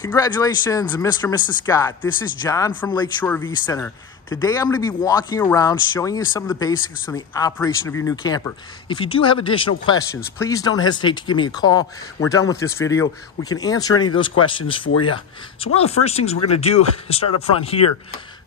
Congratulations, Mr. and Mrs. Scott. This is John from Lakeshore RV Center. Today I'm going to be walking around showing you some of the basics on the operation of your new camper. If you do have additional questions, please don't hesitate to give me a call. We're done with this video. We can answer any of those questions for you. So one of the first things we're going to do is start up front here.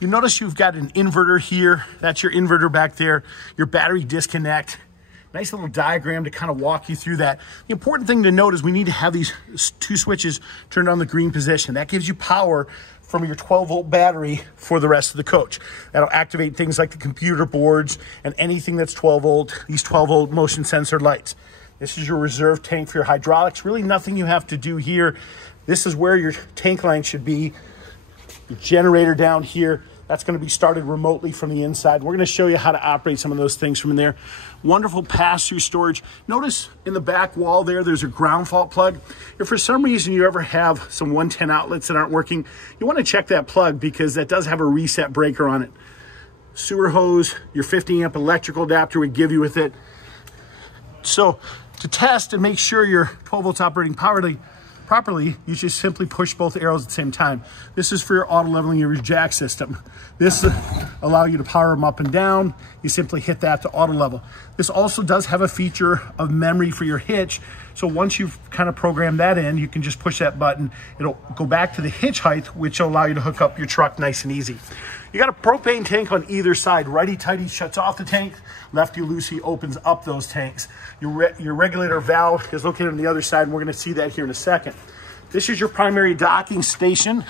You notice you've got an inverter here. That's your inverter back there, your battery disconnect. Nice little diagram to kind of walk you through that. The important thing to note is we need to have these two switches turned on the green position. That gives you power from your 12-volt battery for the rest of the coach. That'll activate things like the computer boards and anything that's 12-volt, these 12-volt motion sensor lights. This is your reserve tank for your hydraulics. Really nothing you have to do here. This is where your tank line should be. Your generator down here. That's going to be started remotely from the inside. We're going to show you how to operate some of those things from in there. Wonderful pass-through storage. Notice in the back wall there's a ground fault plug. If for some reason you ever have some 110 outlets that aren't working, you want to check that plug because that does have a reset breaker on it. Sewer hose, your 50 amp electrical adapter would give you with it. So to test and make sure your 12 volts operating properly, you just simply push both arrows at the same time. This is for your auto leveling of your jack system. This allows you to power them up and down. You simply hit that to auto level. This also does have a feature of memory for your hitch. So once you've kind of programmed that in, you can just push that button. It'll go back to the hitch height, which will allow you to hook up your truck nice and easy. You got a propane tank on either side. Righty-tighty shuts off the tank. Lefty-loosey opens up those tanks. Your regulator valve is located on the other side, and we're going to see that here in a second. This is your primary docking station.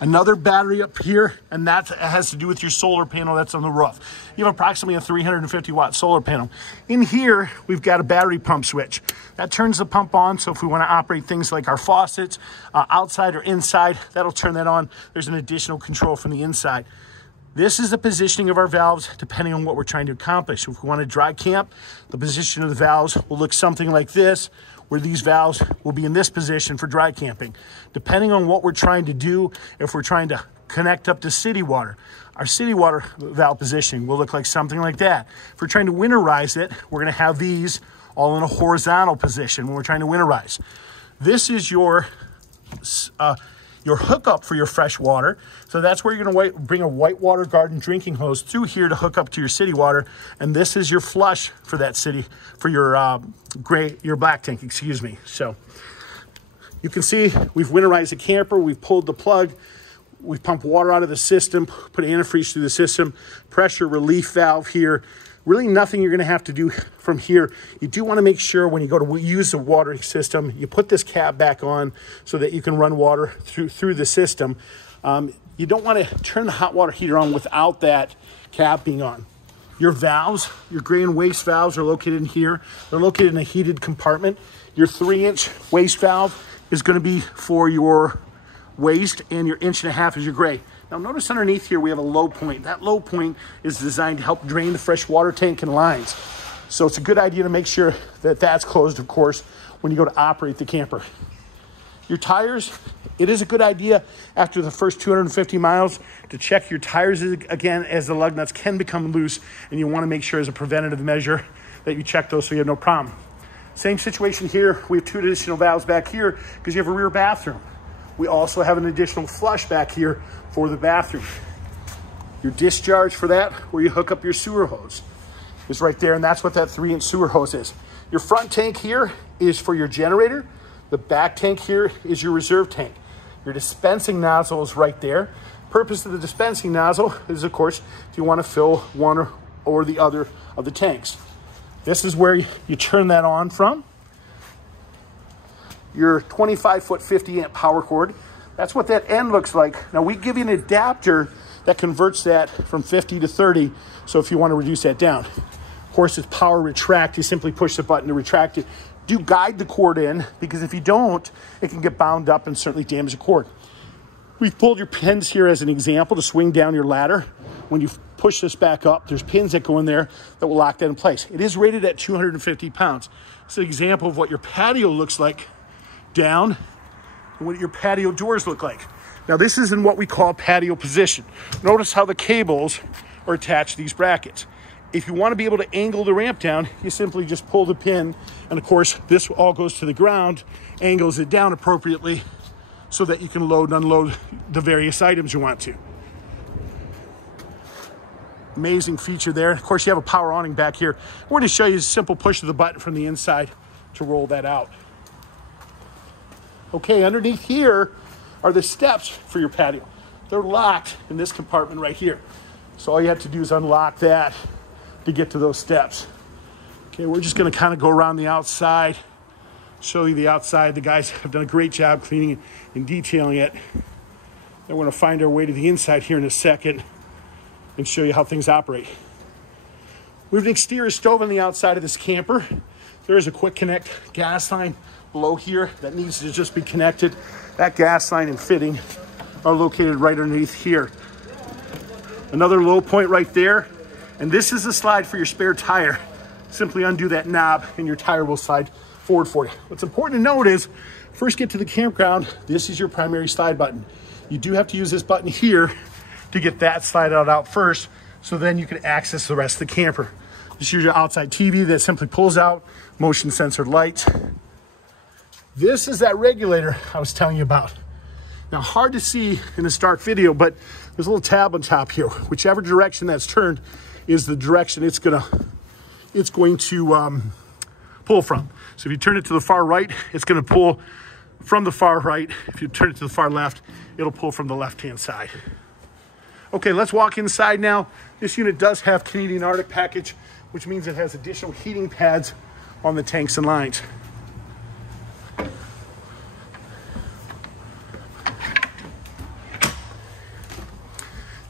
Another battery up here, and that has to do with your solar panel that's on the roof. You have approximately a 350 watt solar panel. In here, we've got a battery pump switch. That turns the pump on, so if we want to operate things like our faucets, outside or inside, that'll turn that on. There's an additional control from the inside. This is the positioning of our valves depending on what we're trying to accomplish. If we want to dry camp, the position of the valves will look something like this, where these valves will be in this position for dry camping. Depending on what we're trying to do, if we're trying to connect up to city water, our city water valve positioning will look like something like that. If we're trying to winterize it, we're going to have these all in a horizontal position when we're trying to winterize. This is your hookup for your fresh water. So that's where you're going to bring a whitewater garden drinking hose through here to hook up to your city water. And this is your flush for that city, for your black tank, excuse me. So you can see we've winterized the camper. We've pulled the plug. We've pumped water out of the system, put antifreeze through the system, pressure relief valve here. Really nothing you're going to have to do from here. You do want to make sure when you go to use the watering system, you put this cap back on so that you can run water through the system. You don't want to turn the hot water heater on without that cap being on. Your valves, your gray and waste valves are located in here. They're located in a heated compartment. Your 3-inch waste valve is going to be for your waste, and your 1.5 inch is your gray. Now notice underneath here we have a low point. That low point is designed to help drain the fresh water tank and lines. So it's a good idea to make sure that that's closed, of course, when you go to operate the camper. Your tires, it is a good idea after the first 250 miles to check your tires again, as the lug nuts can become loose, and you want to make sure as a preventative measure that you check those so you have no problem. Same situation here. We have 2 additional valves back here because you have a rear bathroom. We also have an additional flush back here for the bathroom. Your discharge for that, where you hook up your sewer hose, is right there, and that's what that 3-inch sewer hose is. Your front tank here is for your generator. The back tank here is your reserve tank. Your dispensing nozzle is right there. Purpose of the dispensing nozzle is, of course, if you want to fill one or the other of the tanks. This is where you turn that on from. Your 25-foot 50-amp power cord. That's what that end looks like. Now we give you an adapter that converts that from 50 to 30. So if you want to reduce that down, of course, it's power retract. You simply push the button to retract it. Do guide the cord in, because if you don't, it can get bound up and certainly damage the cord. We've pulled your pins here as an example to swing down your ladder. When you push this back up, there's pins that go in there that will lock that in place. It is rated at 250 pounds. It's an example of what your patio looks like down and what your patio doors look like. Now this is in what we call patio position. Notice how the cables are attached to these brackets. If you want to be able to angle the ramp down, you simply just pull the pin, and of course this all goes to the ground, angles it down appropriately so that you can load and unload the various items you want to. Amazing feature there. Of course, you have a power awning back here. We're going to show you a simple push of the button from the inside to roll that out. Okay, underneath here are the steps for your patio. They're locked in this compartment right here. So all you have to do is unlock that to get to those steps. Okay, we're just going to kind of go around the outside, show you the outside. The guys have done a great job cleaning it and detailing it. Then we're going to find our way to the inside here in a second and show you how things operate. We have an exterior stove on the outside of this camper. There is a quick connect gas line below here that needs to just be connected. That gas line and fitting are located right underneath here. Another low point right there, and this is a slide for your spare tire. Simply undo that knob and your tire will slide forward for you. What's important to note is, first get to the campground, this is your primary slide button. You do have to use this button here to get that slide out first, so then you can access the rest of the camper. Just use your outside TV that simply pulls out, motion sensor lights. This is that regulator I was telling you about. Now, hard to see in this dark video, but there's a little tab on top here. Whichever direction that's turned is the direction it's going to pull from. So if you turn it to the far right, it's going to pull from the far right. If you turn it to the far left, it'll pull from the left-hand side. Okay, let's walk inside now. This unit does have Canadian Arctic package, which means it has additional heating pads on the tanks and lines.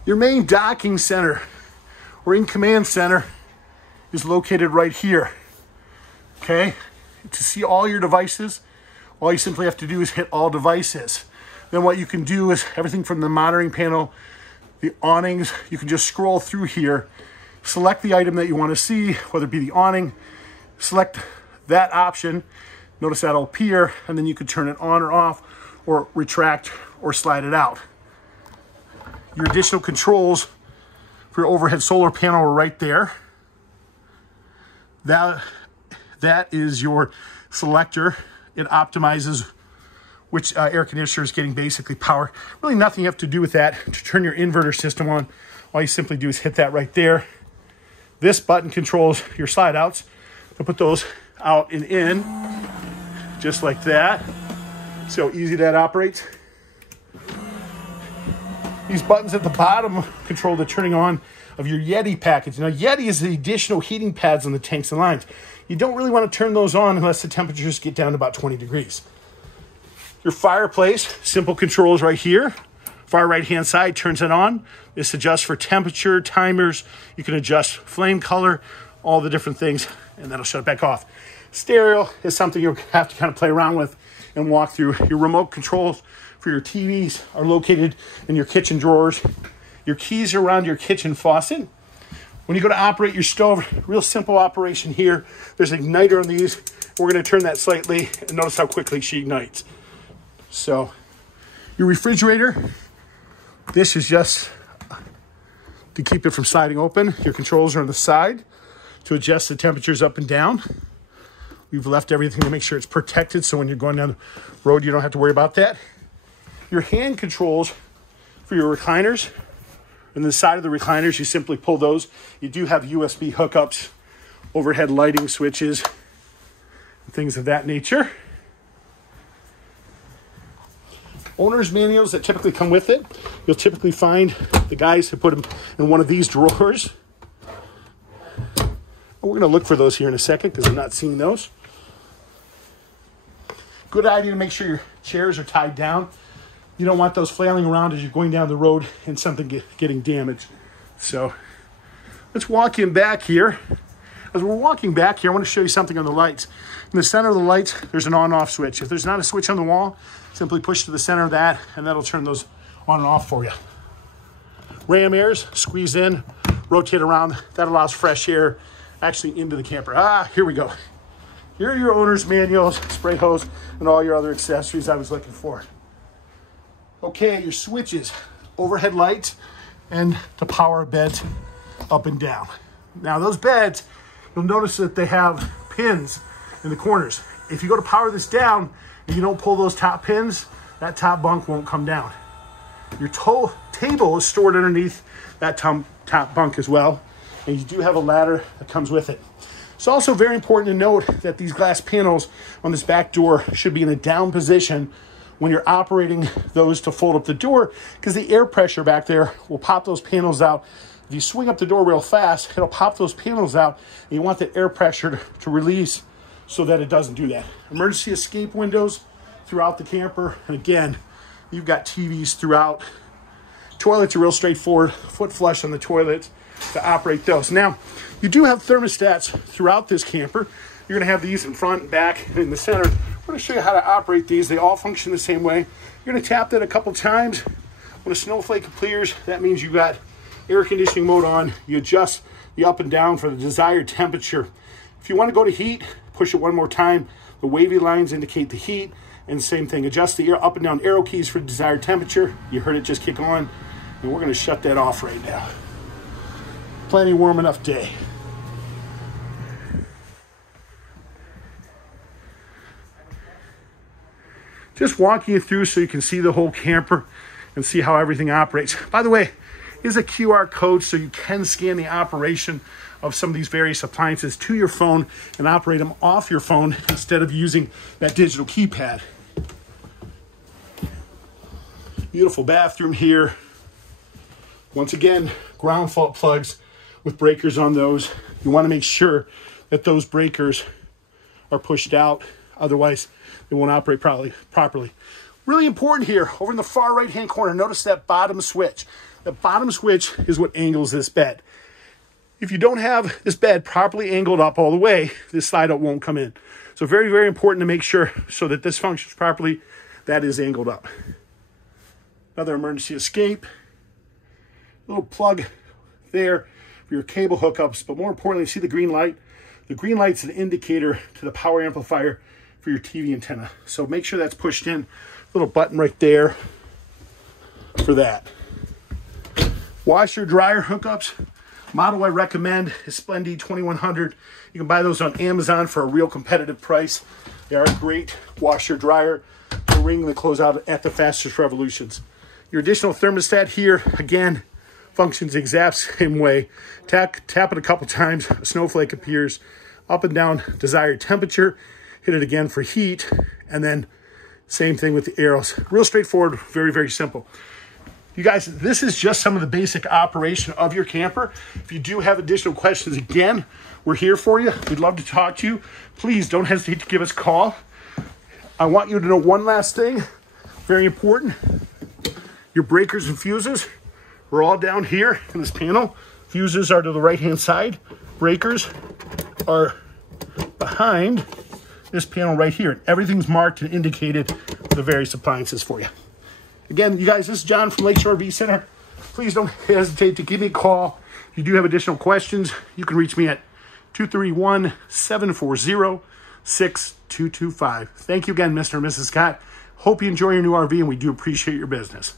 Your main docking center or in-command center is located right here. Okay, to see all your devices, all you simply have to do is hit all devices. Then what you can do is everything from the monitoring panel, the awnings, you can just scroll through here, select the item that you want to see, whether it be the awning, select that option, notice that'll appear, and then you can turn it on or off, or retract or slide it out. Your additional controls for your overhead solar panel are right there. That is your selector. It optimizes which air conditioner is getting basically power. Really nothing you have to do with that to turn your inverter system on. All you simply do is hit that right there. This button controls your slide outs. To put those out and in, just like that. See how easy that operates? These buttons at the bottom control the turning on of your Yeti package. Now, Yeti is the additional heating pads on the tanks and lines. You don't really want to turn those on unless the temperatures get down to about 20 degrees. Your fireplace, simple controls right here. Far right-hand side turns it on. This adjusts for temperature, timers. You can adjust flame color, all the different things, and that'll shut it back off. Stereo is something you'll have to kind of play around with and walk through. Your remote controls for your TVs are located in your kitchen drawers. Your keys are around your kitchen faucet. When you go to operate your stove, real simple operation here. There's an igniter on these. We're going to turn that slightly and notice how quickly she ignites. So your refrigerator, this is just to keep it from sliding open. Your controls are on the side to adjust the temperatures up and down. We've left everything to make sure it's protected, so when you're going down the road, you don't have to worry about that. Your hand controls for your recliners, and the side of the recliners, you simply pull those. You do have USB hookups, overhead lighting switches, and things of that nature. Owner's manuals that typically come with it. You'll typically find the guys who put them in one of these drawers. We're going to look for those here in a second because I'm not seeing those. Good idea to make sure your chairs are tied down. You don't want those flailing around as you're going down the road and something getting damaged. So let's walk in back here. As we're walking back here, I want to show you something on the lights. In the center of the lights, there's an on-off switch. If there's not a switch on the wall, simply push to the center of that, and that'll turn those on and off for you. Ram airs, squeeze in, rotate around. That allows fresh air actually into the camper. Here we go. Here are your owner's manuals, spray hose, and all your other accessories I was looking for. Okay, your switches, overhead lights, and to power beds up and down. Now those beds, you'll notice that they have pins in the corners. If you go to power this down and you don't pull those top pins, that top bunk won't come down. Your table is stored underneath that top bunk as well. And you do have a ladder that comes with it. It's also very important to note that these glass panels on this back door should be in a down position when you're operating those to fold up the door, because the air pressure back there will pop those panels out. If you swing up the door real fast, it'll pop those panels out, and you want that air pressure to release so that it doesn't do that. Emergency escape windows throughout the camper. And again, you've got TVs throughout. Toilets are real straightforward, foot flush on the toilets to operate those. Now, you do have thermostats throughout this camper. You're gonna have these in front and back and in the center. We're gonna show you how to operate these. They all function the same way. You're gonna tap that a couple times. When a snowflake clears, that means you got air conditioning mode on. You adjust the up and down for the desired temperature. If you wanna go to heat, push it one more time. The wavy lines indicate the heat, and same thing, adjust the up and down arrow keys for the desired temperature. You heard it just kick on, and we're gonna shut that off right now. Plenty warm enough day. Just walking you through so you can see the whole camper and see how everything operates. By the way, is a QR code so you can scan the operation of some of these various appliances to your phone and operate them off your phone instead of using that digital keypad. Beautiful bathroom here. Once again, ground fault plugs with breakers on those. You want to make sure that those breakers are pushed out. Otherwise, they won't operate properly. Really important here, over in the far right-hand corner, notice that bottom switch. The bottom switch is what angles this bed. If you don't have this bed properly angled up all the way, this slide out won't come in. So very, very important to make sure so that this functions properly, that is angled up. Another emergency escape. Little plug there for your cable hookups, but more importantly, see the green light? The green light's an indicator to the power amplifier for your TV antenna. So make sure that's pushed in. Little button right there for that. Washer dryer hookups. Model I recommend is Splendid 2100. You can buy those on Amazon for a real competitive price. They are a great washer dryer for wringing the clothes out at the fastest revolutions. Your additional thermostat here, again, functions the exact same way. Tap it a couple times, a snowflake appears, up and down desired temperature, hit it again for heat, and then same thing with the arrows. Real straightforward, very, very simple. You guys, this is just some of the basic operation of your camper. If you do have additional questions, again, we're here for you. We'd love to talk to you. Please don't hesitate to give us a call. I want you to know one last thing, very important. Your breakers and fuses are all down here in this panel. Fuses are to the right-hand side. Breakers are behind this panel right here. Everything's marked and indicated for the various appliances for you. Again, you guys, this is John from Lakeshore RV Center. Please don't hesitate to give me a call. If you do have additional questions, you can reach me at 231-740-6225. Thank you again, Mr. and Mrs. Scott. Hope you enjoy your new RV, and we do appreciate your business.